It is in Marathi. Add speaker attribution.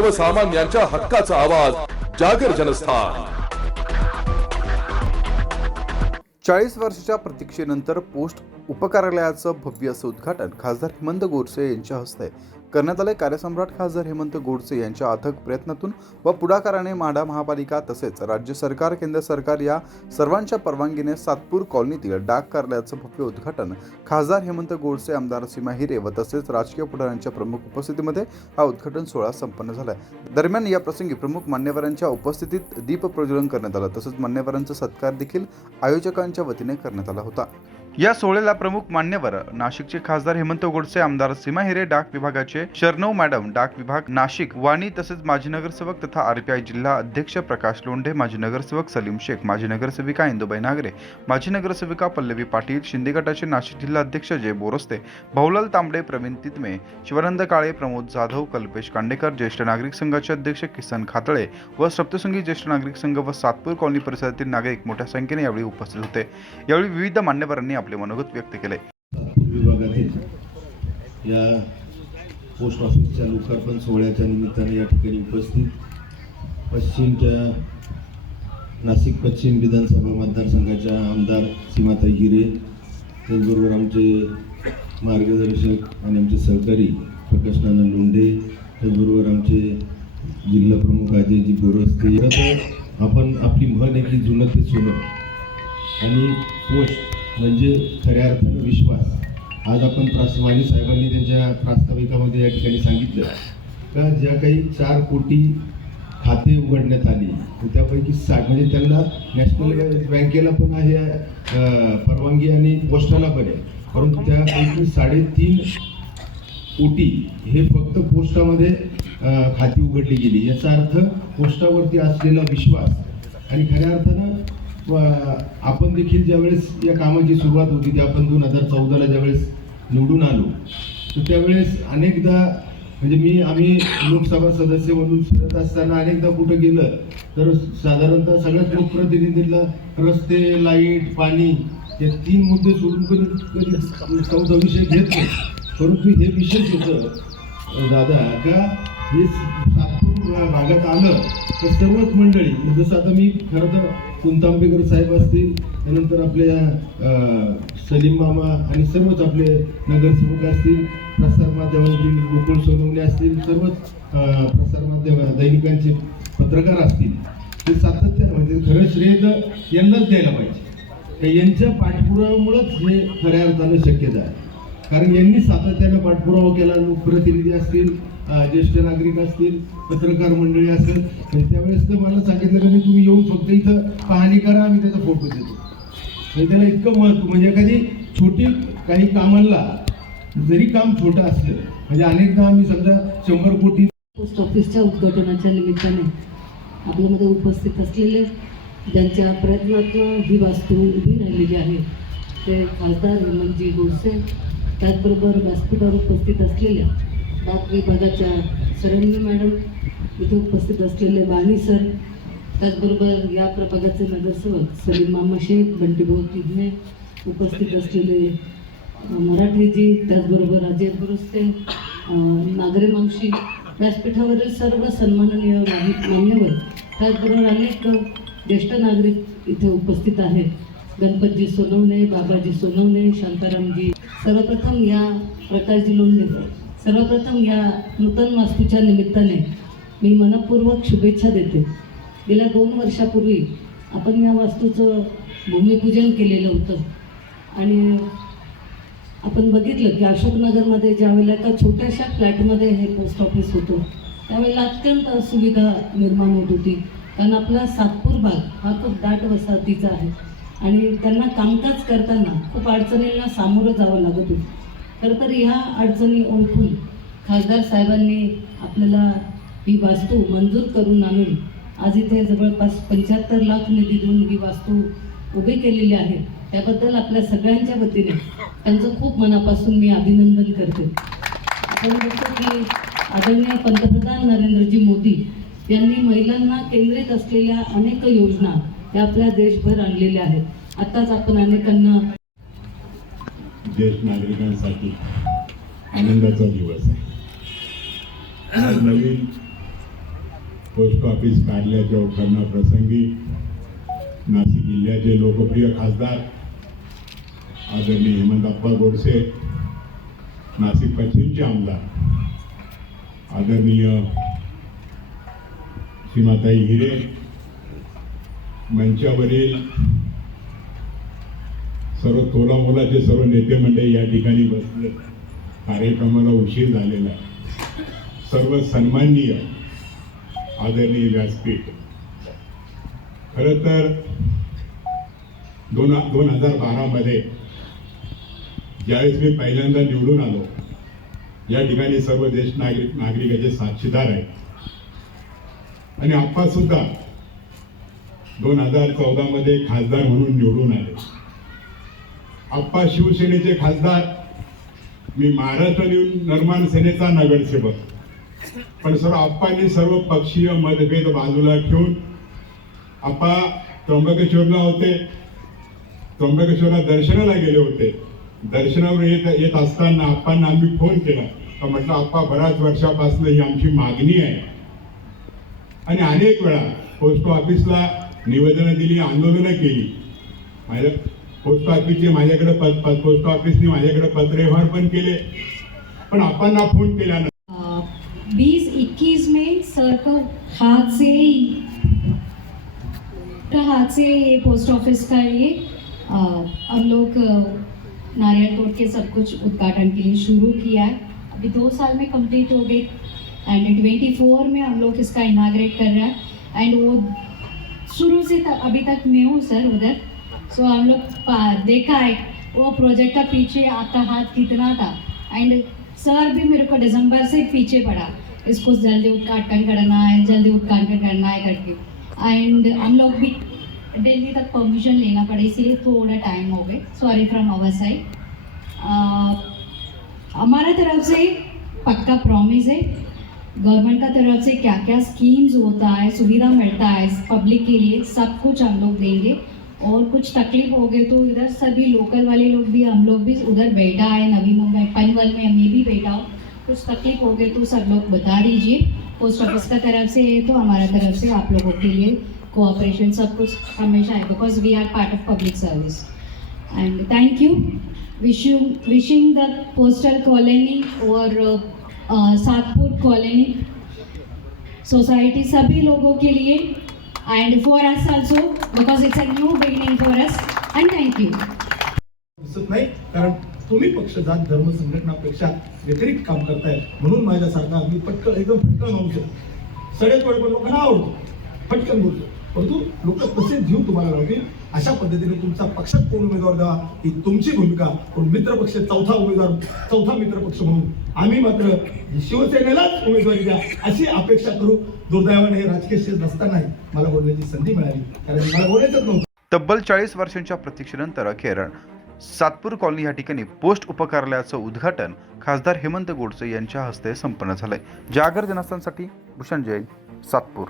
Speaker 1: सर्वसामान्यांच्या हक्काचा आवाज जागर जनस्थान.
Speaker 2: चाळीस वर्षाच्या प्रतीक्षेनंतर पोस्ट उपकार्यालयाचं भव्य असं उद्घाटन खासदार हेमंत गोडसे यांच्या हस्ते. करण्यात आले कार्यसम्राट खासदार हेमंत गोडसे यांच्या अथक प्रयत्नातून व पुढाकाराने माढा महापालिका तसेच राज्य सरकार केंद्र सरकार या सर्वांच्या परवानगीने सातपूर कॉलनीतील डाक कार्यालयाचं भव्य उद्घाटन खासदार हेमंत गोडसे आमदार सीमा हिरे व तसेच राजकीय पुढाऱ्यांच्या प्रमुख उपस्थितीमध्ये हा उद्घाटन सोहळा संपन्न झाला दरम्यान या प्रसंगी प्रमुख मान्यवरांच्या उपस्थितीत दीप प्रज्वलन करण्यात आलं. तसंच मान्यवरांचा सत्कार देखील आयोजकांच्या वतीने करण्यात आला होता. या सोहळ्याला प्रमुख मान्यवर नाशिकचे खासदार हेमंत गोडसे आमदार सीमा हिरे डाक विभागाचे शरणव मॅडम डाक विभाग नाशिक वाणी तसेच माजी नगरसेवक तथा आरपीआय जिल्हा अध्यक्ष प्रकाश लोंढे माजी नगरसेवक सलीम शेख माजी नगरसेविका इंदुबाई नागरे माजी नगरसेविका पल्लवी पाटील शिंदे गटाचे नाशिक जिल्हा अध्यक्ष जय बोरस्ते भाऊलाल तांबडे प्रवीण तितमे शिवानंद काळे प्रमोद जाधव कल्पेश कांडेकर ज्येष्ठ नागरिक संघाचे अध्यक्ष किसन खातळे व सप्तसंगी ज्येष्ठ नागरिक संघ व सातपूर कॉलनी परिसरातील नागरिक मोठ्या संख्येने यावेळी उपस्थित होते. यावेळी विविध मान्यवरांनी आपले मनोगत व्यक्त केले
Speaker 3: विभागातील या पोस्ट ऑफिसच्या लोकार्पण सोहळ्याच्या निमित्ताने या ठिकाणी उपस्थित पश्चिमच्या नाशिक पश्चिम विधानसभा मतदारसंघाच्या आमदार सीमाताई हिरे त्याचबरोबर आमचे मार्गदर्शक आणि आमचे सहकारी प्रकाश नाना लोंढे त्याचबरोबर आमचे जिल्हा प्रमुख अजयजी बोरस्ते आपण आपली म्हण आहे की जुनं ते सोनं. आणि पोस्ट म्हणजे खऱ्या अर्थानं विश्वास. आज आपण प्रास वाणी साहेबांनी त्यांच्या प्रास्ताविकामध्ये या ठिकाणी सांगितलं. का ज्या काही चार कोटी खाते उघडण्यात आली तर त्यापैकी साठ म्हणजे त्यांना नॅशनल बँकेला पण आहे परवानगी आणि पोस्टाला पण आहे. परंतु त्यापैकी साडेतीन कोटी हे फक्त पोस्टामध्ये खाती उघडली गेली. याचा अर्थ पोस्टावरती असलेला विश्वास आणि खऱ्या अर्थानं आपण देखील ज्यावेळेस या कामाची सुरुवात होती ती आपण दोन हजार चौदाला ज्यावेळेस निवडून आलो तर त्यावेळेस अनेकदा म्हणजे मी आम्ही लोकसभा सदस्य म्हणून फिरत असताना अनेकदा कुठं गेलं तर साधारणतः सगळ्याच लोकप्रतिनिधींना रस्ते लाइट पाणी या तीन मुद्दे सोडून कधी कधी चौदा विषय घेत नाही परंतु हे विशेष होतं दादा का हे सातपूर भागात आलं तर सर्वच मंडळी म्हणजे जसं आता मी खरं तर कुंतांबेकर साहेब असतील त्यानंतर आपल्या अं, सलीम मामा आणि सर्वच आपले नगरसेवक असतील प्रसारमाध्यमातील गोकुळ सोनवणे असतील सर्वच प्रसार माध्यम दैनिकांचे पत्रकार असतील. ते सातत्यानं म्हणजे खरं श्रेय तर यांनाच द्यायला पाहिजे. यांच्या पाठपुराव्यामुळंच हे खऱ्या अर्थानं शक्यता आहे कारण यांनी सातत्यानं पाठपुरावा केला लोकप्रतिनिधी असतील ज्येष्ठ नागरिक असतील पत्रकार मंडळी असेल त्यावेळेस तर मला सांगितलं की तुम्ही येऊन फक्त इथं पाहणी करा आम्ही त्याचा फोटो देतो. त्याला इतकं महत्त्व म्हणजे एखादी छोटी काही कामांना जरी काम छोटं असलं म्हणजे अनेकदा आम्ही समजा शंभर कोटी
Speaker 4: पोस्ट ऑफिसच्या उद्घाटनाच्या निमित्ताने आपल्यामध्ये उपस्थित असलेले ज्यांच्या प्रयत्नातून ही वास्तू उभी राहिलेली आहे ते खासदार हेमंतजी गोडसे त्याचबरोबर व्यासपीठावर उपस्थित असलेल्या डाक विभागाच्या सरंगी मॅडम इथे उपस्थित असलेले बानी सर त्याचबरोबर या प्रभागाचे नगरसेवक सलीम मामा शेख बंटीभाऊ तिघने उपस्थित असलेले मराठीजी त्याचबरोबर अजय बुरुस्ते नागरे मावशी व्यासपीठावरील सर्व सन्माननीय मान्यवर त्याचबरोबर अनेक ज्येष्ठ नागरिक इथे उपस्थित आहेत. गणपतजी सोनवणे बाबाजी सोनवणे शांतारामजी सर्वप्रथम या प्रकाशजी लोंढे सर्वप्रथम या नूतन वास्तूच्या निमित्ताने मी मनपूर्वक शुभेच्छा देते. गेल्या दोन वर्षापूर्वी आपण या वास्तूचं भूमिपूजन केलेलं होतं. आणि आपण बघितलं की अशोकनगरमध्ये ज्यावेळेला एका छोट्याशा फ्लॅटमध्ये हे पोस्ट ऑफिस होतं त्यावेळेला अत्यंत असुविधा निर्माण होत होती. कारण आपला सातपूर भाग हा खूप दाट वसाहतीचा आहे. आणि त्यांना कामकाज करताना खूप अडचणींना सामोरं जावं लागत होतं. खरं तर ह्या अडचणी ओळखून खासदार साहेबांनी आपल्याला ही वास्तू मंजूर करून आणून आज इथे जवळपास पंच्याहत्तर लाख निधी देऊन ही वास्तू उभी केलेली आहे. त्याबद्दल आपल्या सगळ्यांच्या वतीने त्यांचं खूप मनापासून मी अभिनंदन करते. आपण बघतो की आदरणीय पंतप्रधान नरेंद्रजी मोदी यांनी महिलांना केंद्रित असलेल्या अनेक योजना या आपल्या देशभर आणलेल्या आहेत. आताच आपण अनेकांना
Speaker 5: ज्येष्ठ नागरिकांसाठी आनंदाचा दिवस आहे. आज नवीन पोस्ट ऑफिस कार्यालयाच्या उद्घाटनाप्रसंगी नाशिक जिल्ह्याचे लोकप्रिय खासदार आदरणीय हेमंतप्पा गोडसे नाशिक पश्चिमचे आमदार आदरणीय सीमाताई हिरे मंचावरील सर्व तोलामोलाचे सर्व नेते मंडळी या ठिकाणी बसले. कार्यक्रमाला उशीर झालेला आहे. सर्व सन्माननीय आदरणीय व्यासपीठ. खरं तर दोन दोन हजार बारामध्ये ज्यावेळेस मी पहिल्यांदा निवडून आलो या ठिकाणी सर्व देश नागरिक नागरिकाचे साक्षीदार आहेत. आणि आप्पा सुद्धा दोन हजार चौदामध्ये खासदार म्हणून निवडून आले. आप्पा शिवसेनेचे खासदार मी महाराष्ट्र निर्माण सेनेचा नगरसेवक. पण सर्व आप्पांनी सर्व पक्षीय मतभेद बाजूला ठेवून आप्पा त्र्यंबकेश्वरला होते. त्र्यंबकेश्वरला दर्शनाला गेले होते. दर्शनावर येत येत असताना आप्पांना आम्ही फोन केला. तर म्हटलं आप्पा बऱ्याच वर्षापासून ही आमची मागणी आहे. आणि अनेक वेळा पोस्ट ऑफिसला निवेदनं दिली आंदोलनं केली. माझ्या पोस्ट ऑफिसचे माझ्याकडे पोस्ट ऑफिसने माझ्याकडे पत्रव्यवहार पण केले. पण आप्पांना फोन केल्यानंतर
Speaker 6: बीस इक्कीस में सर का हाथ से का हाथ से ये पोस्ट ऑफ़िस का ये हम लोग नारियल तोड़ के सब कुछ उद्घाटन के लिए शुरू किया है। अभी दो साल में कंप्लीट हो गई एंड ट्वेंटी फोर में हम लोग इसका इनाग्रेट कर रहे हैं। एंड वो शुरू से तक अभी तक मैं हूँ सर उधर। सो हम लोग देखा है, वो प्रोजेक्ट का पीछे आपका हाथ कितना था। एंड सर भी मेरे को दिसंबर से पीछे पड़ा। इसको जल्दी उद्घाटन करना है, जल्दी उद्घाटन करना है करके। एंड हम लोग भी दिल्ली तक परमिशन लेना पड़ा, इसीलिए थोड़ा टाइम हो गए। सॉरी फ्रॉम आवर साइड हमारा तरफ़ से पक्का प्रॉमिस है। गवर्नमेंट का तरफ़ से क्या क्या स्कीम्स होता है, सुविधा मिलता है पब्लिक के लिए, सब कुछ हम लोग देंगे। और कुछ तकलीफ़ हो गई तो इधर सभी लोकल वाले लोग भी, हम लोग भी उधर बैठा है, नवी मुंबई, पनवल में मैं भी बैठा हूँ। कुछ तकलीफ़ हो गई तो सब लोग बता दीजिए पोस्ट ऑफ़िस का तरफ़ से है तो हमारा तरफ़ से आप लोगों के लिए कोऑपरेशन सब कुछ हमेशा है because we are part of public service and thank you wish you wishing the postal colony और सातपुर कॉलोनी सोसाइटी सभी लोगों के लिए and for us also because it's a new beginning for us. And thank you.
Speaker 7: दिसत नाही कारण तुम्ही पक्ष जात धर्म संघटनापेक्षा व्यतिरिक्त काम करताय म्हणून माझ्यासारखा मी पटकन एकदम पटकन होऊ शकतो. सडेतोड म्हणजे पण लोकांना आवडतो. पटकन बोलतो. परंतु लोक तसेच जीव तुम्हाला लागतील. अशा पद्धतीने तुमचा पक्षात कोण उमेदवार द्यावा ही तुमची भूमिका. पण मित्रपक्ष चौथा उमेदवार चौथा मित्रपक्ष म्हणून. आम्ही मात्र शिवसेनेलाच उमेदवारी द्या अशी अपेक्षा करू. दुर्दैवाने राजकीय क्षेत्र नसतानाही मला बोलण्याची संधी मिळाली. कारण मला बोलायचंच नव्हतं.
Speaker 2: तब्बल चाळीस वर्षांच्या प्रतीक्षेनंतर अखेर सातपूर कॉलनी या ठिकाणी पोस्ट उपकार्यालयाचं उद्घाटन खासदार हेमंत गोडसे यांच्या हस्ते संपन्न झालंय. जागर जनास्थांसाठी भूषण जैन सातपूर.